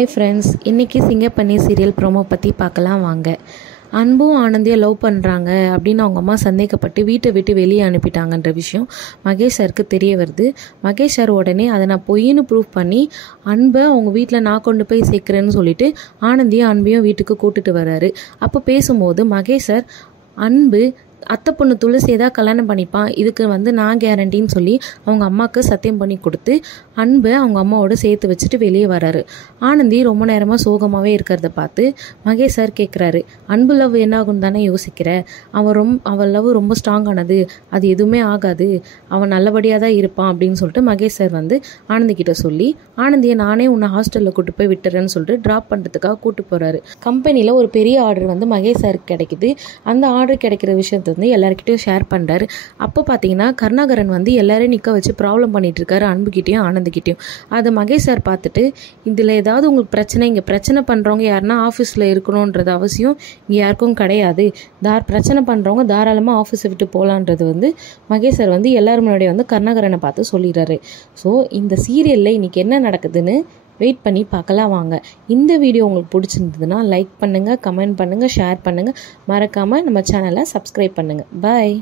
Hi friends, இன்றைக்கி சிங்கப்பண்ணி serial promo பற்றி பார்க்கலாம் வாங்க. அன்பும் ஆனந்தியும் லவ் பண்ணுறாங்க அப்படின்னு அவங்க அம்மா சந்தேகப்பட்டு வீட்டை விட்டு வெளியே அனுப்பிட்டாங்கன்ற விஷயம் மகேஷ் சாருக்கு தெரிய வருது. மகேஷ் சார் உடனே அதை நான் பொய்ன்னு ப்ரூவ் பண்ணி அன்பை அவங்க வீட்டில் நான் கொண்டு போய் சேர்க்குறேன்னு சொல்லிட்டு ஆனந்தியும் அன்பையும் வீட்டுக்கு கூட்டிட்டு வர்றாரு. அப்போ பேசும்போது மகேஷ் சார் அன்பு அத்தை பொண்ணு துளசியை தான் கல்யாணம் பண்ணிப்பான், இதுக்கு நான் கேரண்டின்னு சொல்லி அவங்க அம்மாவுக்கு சத்தியம் பண்ணி கொடுத்து அன்பை அவங்க அம்மாவோட சேர்த்து வச்சுட்டு வெளியே வராரு. ஆனந்தி ரொம்ப நேரமாக சோகமாகவே இருக்கிறத பார்த்து மகேஷ் சார் கேட்குறாரு, அன்பு லவ் என்ன ஆகுன்னு தானே யோசிக்கிற, அவள் லவ் ரொம்ப ஸ்ட்ராங்கானது, அது எதுவுமே ஆகாது, அவன் நல்லபடியாக தான் இருப்பான் அப்படின்னு சொல்லிட்டு மகேஷ் சார் ஆனந்தி கிட்ட சொல்லி ஆனந்தியை நானே உன்னை ஹாஸ்டலில் கூட்டு போய் விட்டுறேன்னு சொல்லிட்டு ட்ராப் பண்ணுறதுக்காக கூட்டு போகிறாரு. கம்பெனியில் ஒரு பெரிய ஆர்டர் மகேஷ் சாருக்கு கிடைக்குது. அந்த ஆர்டர் கிடைக்கிற விஷயத்தை எல்லார்கிட்டையும் ஷேர் பண்ணுறாரு. அப்போ பார்த்தீங்கன்னா கருணாகரன் எல்லாரையும் நிற்க வச்சு ப்ராப்ளம் பண்ணிட்டு இருக்காரு அன்புகிட்டையும் ஆனந்திக்கிட்டையும். அதை மகேஷ் சார் பார்த்துட்டு இதில் ஏதாவது உங்களுக்கு பிரச்சனை, இங்கே பிரச்சனை பண்ணுறவங்க யாருன்னா ஆஃபீஸில் இருக்கணுன்றது அவசியம் இங்கே யாருக்கும் கிடையாது, பிரச்சனை பண்ணுறவங்க தாராளமாக ஆஃபீஸை விட்டு போகலான்றது மகேஷ் சார் எல்லாரும் முன்னாடியே கருணாகரனை பார்த்து சொல்லிடுறாரு. ஸோ இந்த சீரியலில் இன்றைக்கி என்ன நடக்குதுன்னு வெயிட் பண்ணி பார்க்கலாம் வாங்க. இந்த வீடியோ உங்களுக்கு பிடிச்சிருந்ததுன்னா லைக் பண்ணுங்கள், கமெண்ட் பண்ணுங்கள், ஷேர் பண்ணுங்கள், மறக்காமல் நம்ம சேனலை சப்ஸ்கிரைப் பண்ணுங்கள். பாய்.